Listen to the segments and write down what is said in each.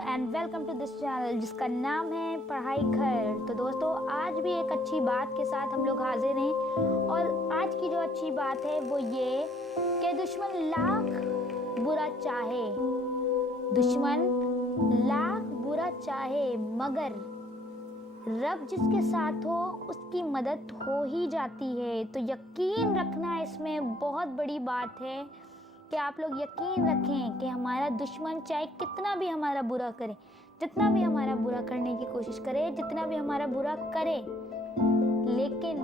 And welcome to this channel जिसका नाम है पढ़ाई घर। तो दोस्तों, आज भी एक अच्छी बात के साथ हम लोग हाजिर हैं और आज की जो अच्छी बात है वो ये कि दुश्मन लाख बुरा चाहे, दुश्मन लाख बुरा चाहे मगर रब जिसके साथ हो उसकी मदद हो ही जाती है। तो यकीन रखना, इसमें बहुत बड़ी बात है कि आप लोग यकीन रखें कि हमारा दुश्मन चाहे कितना भी हमारा बुरा करे, जितना भी हमारा बुरा करने की कोशिश करे, जितना भी हमारा बुरा करे, लेकिन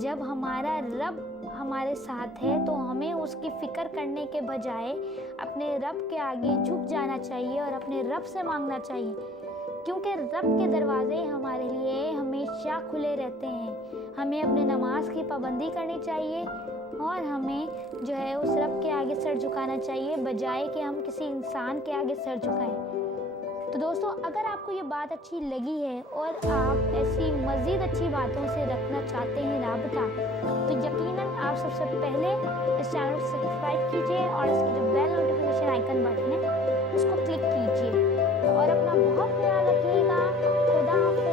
जब हमारा रब हमारे साथ है तो हमें उसकी फिक्र करने के बजाय अपने रब के आगे झुक जाना चाहिए और अपने रब से मांगना चाहिए, क्योंकि रब के दरवाजे हमारे लिए हमेशा खुले रहते हैं। हमें अपने नमाज की पाबंदी करनी चाहिए और हमें जो है उस रब के आगे सर झुकाना चाहिए, बजाय कि हम किसी इंसान के आगे सर झुकाएं। तो दोस्तों, अगर आपको ये बात अच्छी लगी है और आप ऐसी मज़ीद अच्छी बातों से रखना चाहते हैं राबता, तो यकीनन आप सबसे पहले इस चैनल को सब्सक्राइब कीजिए और इसकी जो बेल नोटिफिकेशन आइकन बटन है उसको क्लिक कीजिए और अपना बहुत ख्याल रखिएगा। खुदा हाफ़िज़।